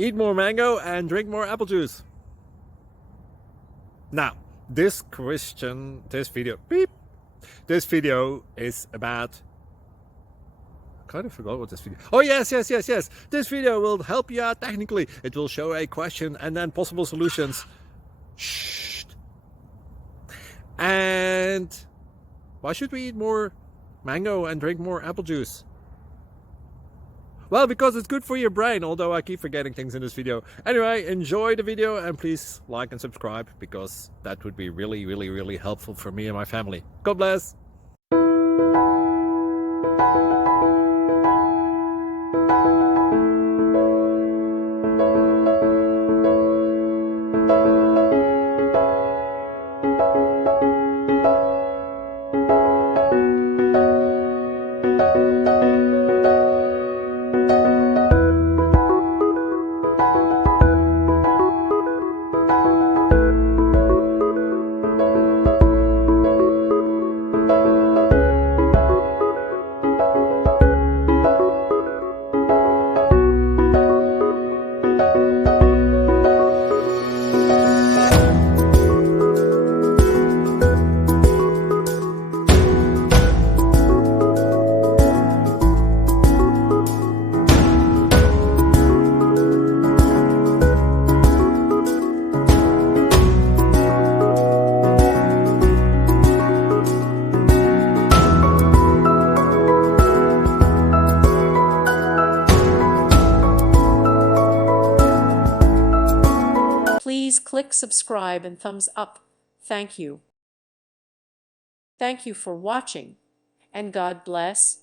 Eat more mango and drink more apple juice. Now, this video is about, I kind of forgot what this video. Oh yes. This video will help you out technically. It will show a question and then possible solutions. Shh. And why should we eat more mango and drink more apple juice? Well, because it's good for your brain, although I keep forgetting things in this video. Anyway, enjoy the video and please like and subscribe, because that would be really helpful for me and my family. God bless! Please click subscribe and thumbs up. Thank you. Thank you for watching, and God bless.